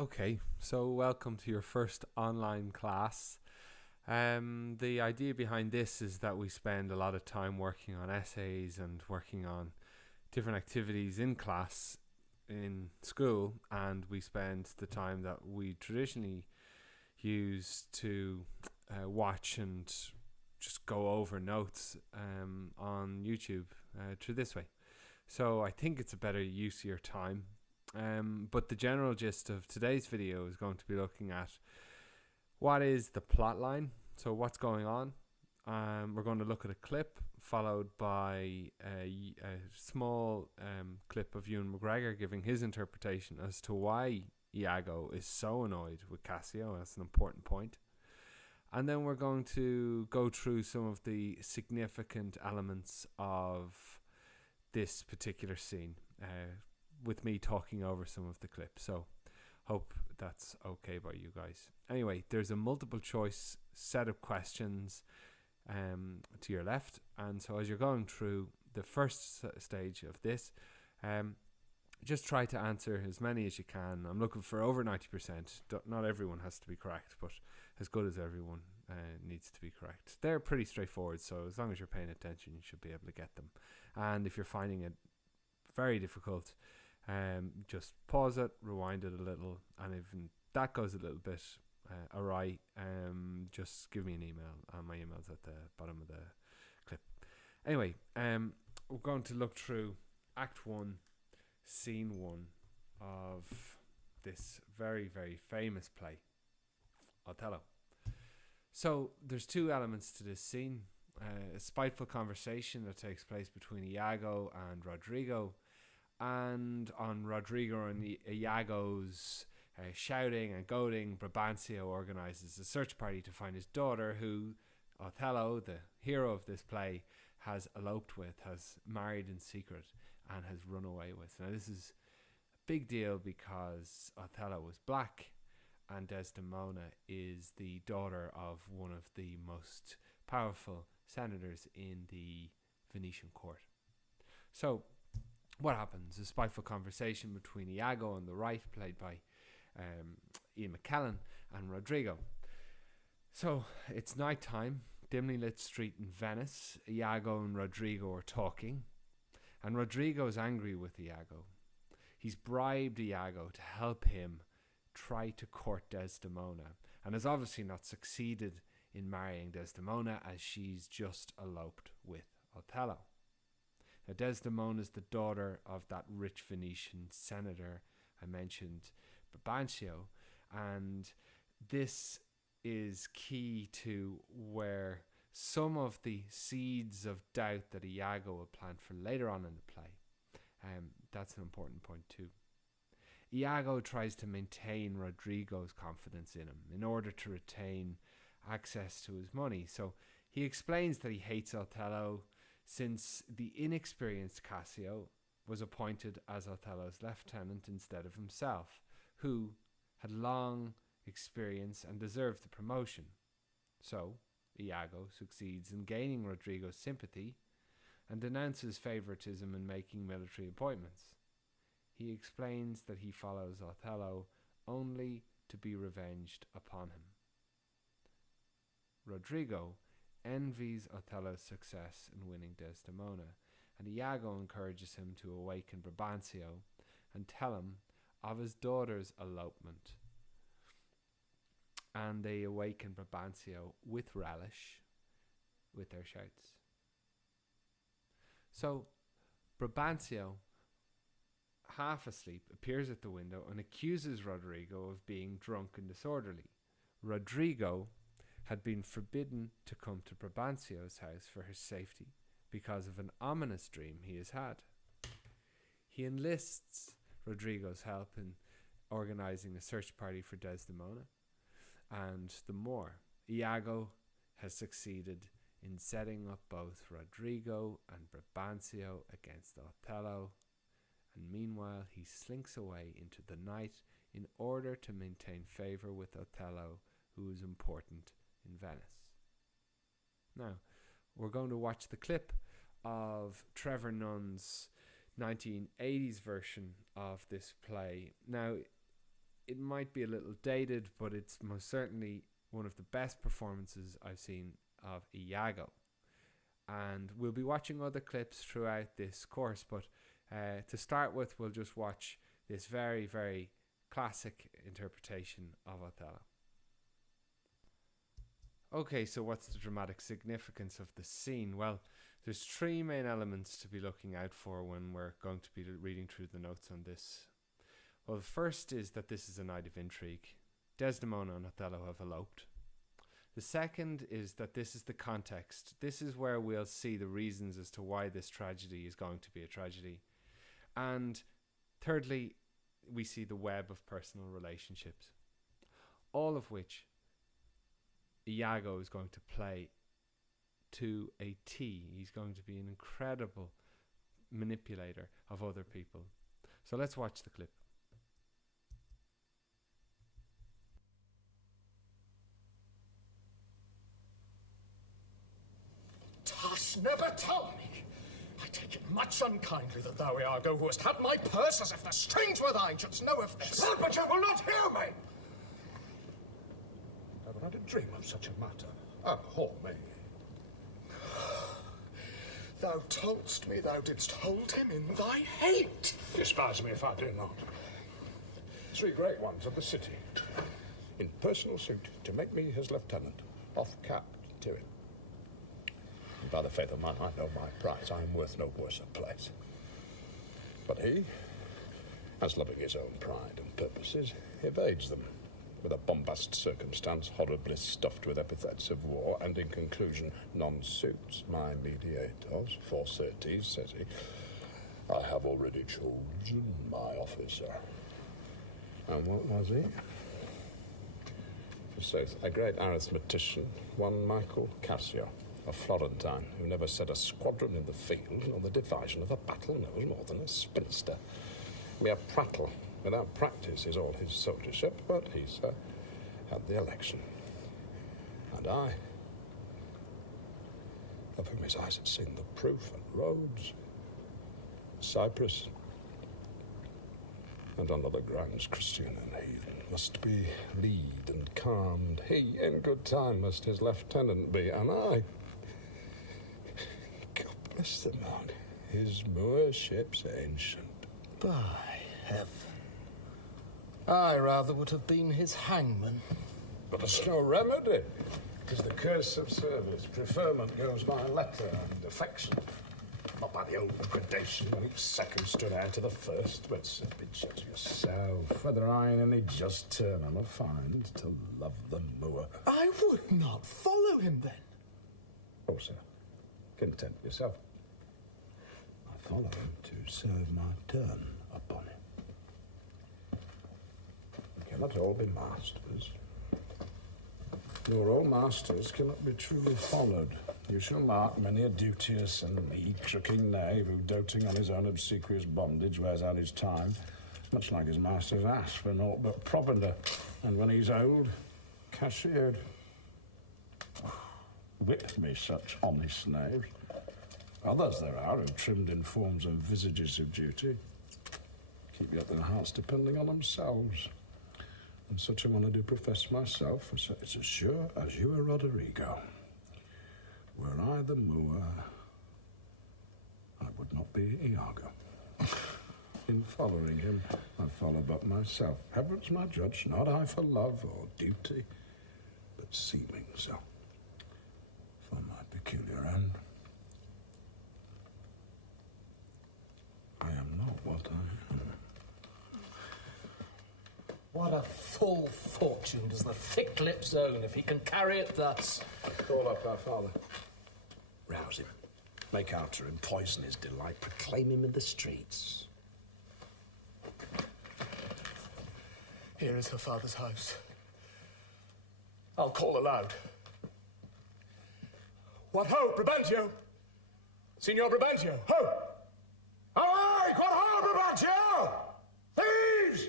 Okay, so welcome to your first online class. The idea behind this is that we spend a lot of time working on essays and working on different activities in class in school, and we spend the time that we traditionally use to watch and just go over notes on YouTube through this way. So I think it's a better use of your time. But the general gist of today's video is going to be looking at what is the plot line, so what's going on. We're going to look at a clip followed by a small clip of Ewan McGregor giving his interpretation as to why Iago is so annoyed with Cassio. That's an important point. And then we're going to go through some of the significant elements of this particular scene with me talking over some of the clips. So hope that's okay by you guys. Anyway, there's a multiple choice set of questions to your left, and so as you're going through the first stage of this, just try to answer as many as you can. I'm looking for over 90%. Not everyone has to be correct, but as good as everyone needs to be correct. They're pretty straightforward, so as long as you're paying attention, you should be able to get them. And if you're finding it very difficult, just pause it, rewind it a little, and if that goes a little bit awry, just give me an email. My email's at the bottom of the clip. Anyway, we're going to look through Act 1, Scene 1 of this very, very famous play, Othello. So there's two elements to this scene. A spiteful conversation that takes place between Iago and Rodrigo, and on Rodrigo and Iago's shouting and goading, Brabantio organises a search party to find his daughter, who Othello, the hero of this play, has eloped with, has married in secret, and has run away with. Now this is a big deal because Othello was black and Desdemona is the daughter of one of the most powerful senators in the Venetian court. So what happens? A spiteful conversation between Iago on the right, played by Ian McKellen, and Rodrigo. So it's night time, dimly lit street in Venice. Iago and Rodrigo are talking, and Rodrigo is angry with Iago. He's bribed Iago to help him try to court Desdemona, and has obviously not succeeded in marrying Desdemona, as she's just eloped with Othello. Now, Desdemona is the daughter of that rich Venetian senator I mentioned, Brabantio, and this is key to where some of the seeds of doubt that Iago will plant for later on in the play. That's an important point too. Iago tries to maintain Rodrigo's confidence in him in order to retain access to his money. So he explains that he hates Othello since the inexperienced Cassio was appointed as Othello's lieutenant instead of himself, who had long experience and deserved the promotion. So Iago succeeds in gaining Rodrigo's sympathy and denounces favoritism in making military appointments. He explains that he follows Othello only to be revenged upon him. Rodrigo envies Othello's success in winning Desdemona, and Iago encourages him to awaken Brabantio and tell him of his daughter's elopement. And they awaken Brabantio with relish with their shouts. So Brabantio, half asleep, appears at the window and accuses Rodrigo of being drunk and disorderly. Rodrigo had been forbidden to come to Brabantio's house for his safety because of an ominous dream he has had. He enlists Rodrigo's help in organizing a search party for Desdemona, and the more. Iago has succeeded in setting up both Rodrigo and Brabantio against Othello, and meanwhile he slinks away into the night in order to maintain favor with Othello, who is important in Venice. Now, we're going to watch the clip of Trevor Nunn's 1980s version of this play. Now, it might be a little dated, but it's most certainly one of the best performances I've seen of Iago. And we'll be watching other clips throughout this course, but to start with, we'll just watch this very, very classic interpretation of Othello. Okay, so what's the dramatic significance of the scene? Well, there's three main elements to be looking out for when we're going to be reading through the notes on this. Well, the first is that this is a night of intrigue. Desdemona and Othello have eloped. The second is that this is the context. This is where we'll see the reasons as to why this tragedy is going to be a tragedy. And thirdly, we see the web of personal relationships, all of which Iago is going to play to a T. He's going to be an incredible manipulator of other people. So let's watch the clip. Dost never tell me. I take it much unkindly that thou, Iago, who hast had my purse as if the strings were thine, shouldst know of this. But you will not hear me! Never had a dream of such a matter. Abhor me. Thou toldst me thou didst hold him in thy hate. Despise me if I do not. 3 great ones of the city, in personal suit, to make me his lieutenant, off-capped to him. And by the faith of man, I know my prize. I am worth no worse a place. But he, as loving his own pride and purposes, evades them with a bombast circumstance horribly stuffed with epithets of war, and in conclusion, none suits my mediators, for certes, says he, I have already chosen my officer. And what was he? Forsooth, a great arithmetician, one Michael Cassio, a Florentine, who never set a squadron in the field, nor the division of a battle knows more than a spinster. Mere prattle without practice is all his soldiership, but he, sir, had the election. And I, of whom his eyes had seen the proof at Rhodes, Cyprus, and on other grounds Christian and heathen, must be lead and calmed. He, in good time, must his lieutenant be, and I, God bless the man, his Moor ship's ancient. By heaven, I rather would have been his hangman. But there's no remedy. 'Tis the curse of service. Preferment goes by letter and affection, not by the old gradation when each second stood out to the first. But simply judge yourself whether I in any just turn am a find to love the Moor. I would not follow him then. Oh, sir, content yourself. I follow him to serve my turn upon him. We cannot all be masters, nor all masters cannot be truly followed. You shall mark many a duteous and meek-crooking knave who, doting on his own obsequious bondage, wears out his time, much like his master's ass for naught but provender, and when he's old, cashiered. Whip me such honest knaves. Others there are who, trimmed in forms and visages of duty, keep yet their hearts depending on themselves. And such a one I do profess myself, for it's as sure as you are Roderigo. Were I the Moor, I would not be Iago. In following him, I follow but myself. Heaven's my judge, not I for love or duty, but seeming so, for my peculiar end. I am not what I am. What a full fortune does the thick-lips own if he can carry it thus. Call up thy father. Rouse him. Make after him. Poison his delight. Proclaim him in the streets. Here is her father's house. I'll call aloud. What ho, Brabantio? Signor Brabantio, ho! Aye, what ho, Brabantio? Thieves!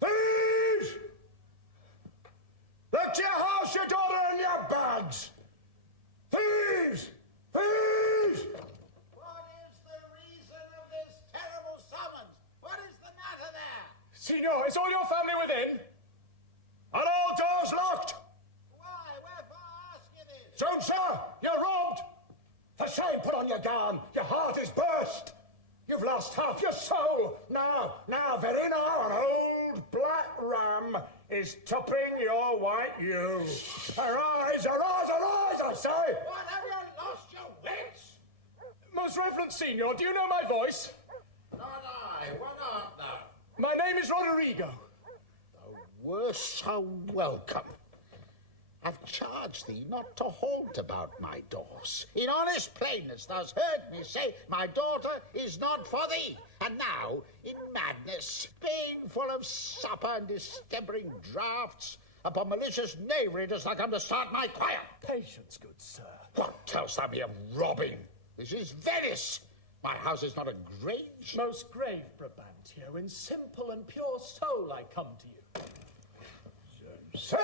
Thieves! Look to your house, your daughter, and your bags! Thieves! Thieves! What is the reason of this terrible summons? What is the matter there? Signor, Is all your family within? Are all doors locked? Why, wherefore ask you this? Soon, sir, you're robbed. For shame, put on your gown. Your heart is burst. You've lost half your soul. Now, very now, an old black ram is topping your white ewe. Arise, I say! What, have you lost your wits? Most Reverend Signor, do you know my voice? Not I. What art thou? My name is Roderigo. Thou wert so welcome. I've charged thee not to halt about my doors. In honest plainness, thou'st heard me say, my daughter is not for thee. And now, in madness, being full of supper and distempering draughts, upon malicious knavery dost thou come to start my choir. Patience, good sir. What tells thou me of robbing? This is Venice. My house is not a grange. Most grave Brabantio, in simple and pure soul I come to you. Sir,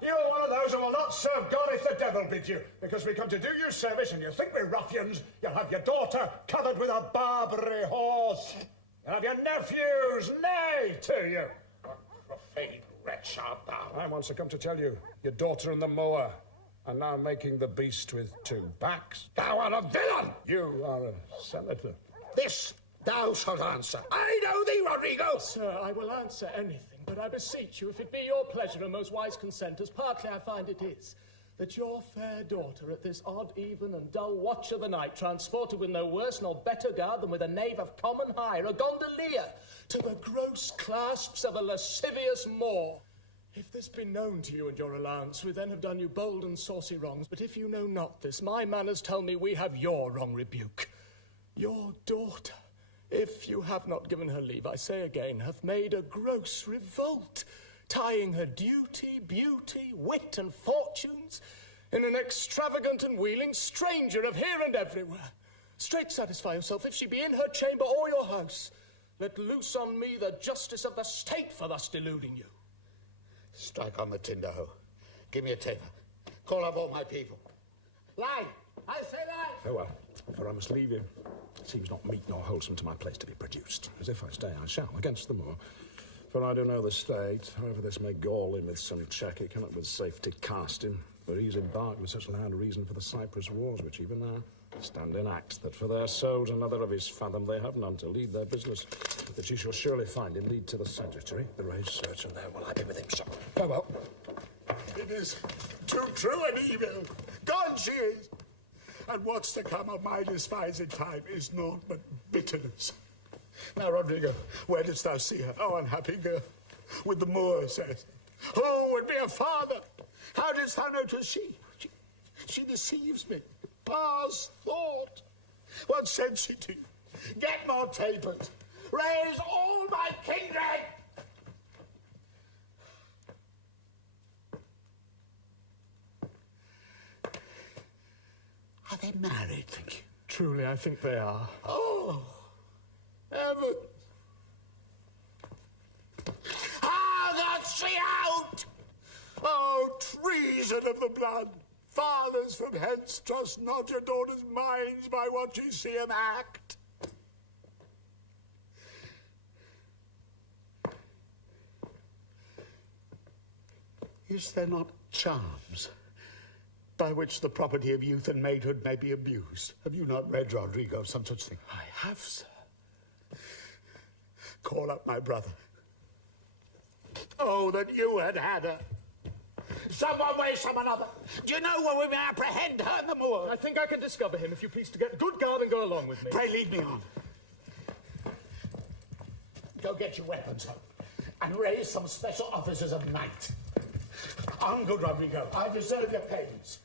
you are one of those who will not serve God if the devil bids you. Because we come to do you service and you think we're ruffians, you'll have your daughter covered with a Barbary horse. You'll have your nephews neigh to you. What profane wretch art thou? I once come to tell you, your daughter and the mower are now making the beast with two backs. Thou art a villain! You are a senator. This thou shalt answer. I know thee, Roderigo! Sir, I will answer anything, but I beseech you, if it be your pleasure and most wise consent, as partly I find it is, that your fair daughter at this odd even and dull watch of the night, transported with no worse nor better guard than with a knave of common hire, a gondolier, to the gross clasps of a lascivious Moor. If this be known to you and your allowance, we then have done you bold and saucy wrongs, but if you know not this, my manners tell me we have your wrong rebuke. Your daughter, if you have not given her leave, I say again, hath made a gross revolt, tying her duty, beauty, wit, and fortunes in an extravagant and wheeling stranger of here and everywhere. Straight satisfy yourself, if she be in her chamber or your house, let loose on me the justice of the state for thus deluding you. Strike on the tinder hoe. Give me a taper. Call up all my people. Lie! I say lie! Farewell, for I must leave you. It seems not meet nor wholesome to my place to be produced. As if I stay, I shall, against the moor. For I do know the state, however this may gall him with some check, it cannot with safety cast him, for he's embarked with such loud reason for the Cyprus wars, which even now stand in act, that for their souls another of his fathom they have none to lead their business, that ye shall surely find him lead to the sanctuary, the raised search, and there will I be with him, so farewell. It is too true and evil. Gone she is. And what's to come of my despised time is naught but bitterness. Now, Roderigo, where didst thou see her? Oh, unhappy girl, with the Moor, says. Who would be a father? How didst thou know 'twas she? She deceives me. Past thought. What said she to you? Get more tapers. Raise all my kindred. Are they married, think you? Truly, I think they are. Oh, heaven. Ah, got she out! Oh, treason of the blood. Fathers from hence, trust not your daughters' minds by what ye see 'em act. Is there not charms by which the property of youth and maidhood may be abused? Have you not read, Roderigo, some such thing? I have, sir. Call up my brother. Oh, that you had had her. Some one way, some another. Do you know where we may apprehend her and the Moor? I think I can discover him if you please to get good guard and go along with me. Pray lead me on. Go get your weapons up and raise some special officers of night. On, good Roderigo. I deserve your pains.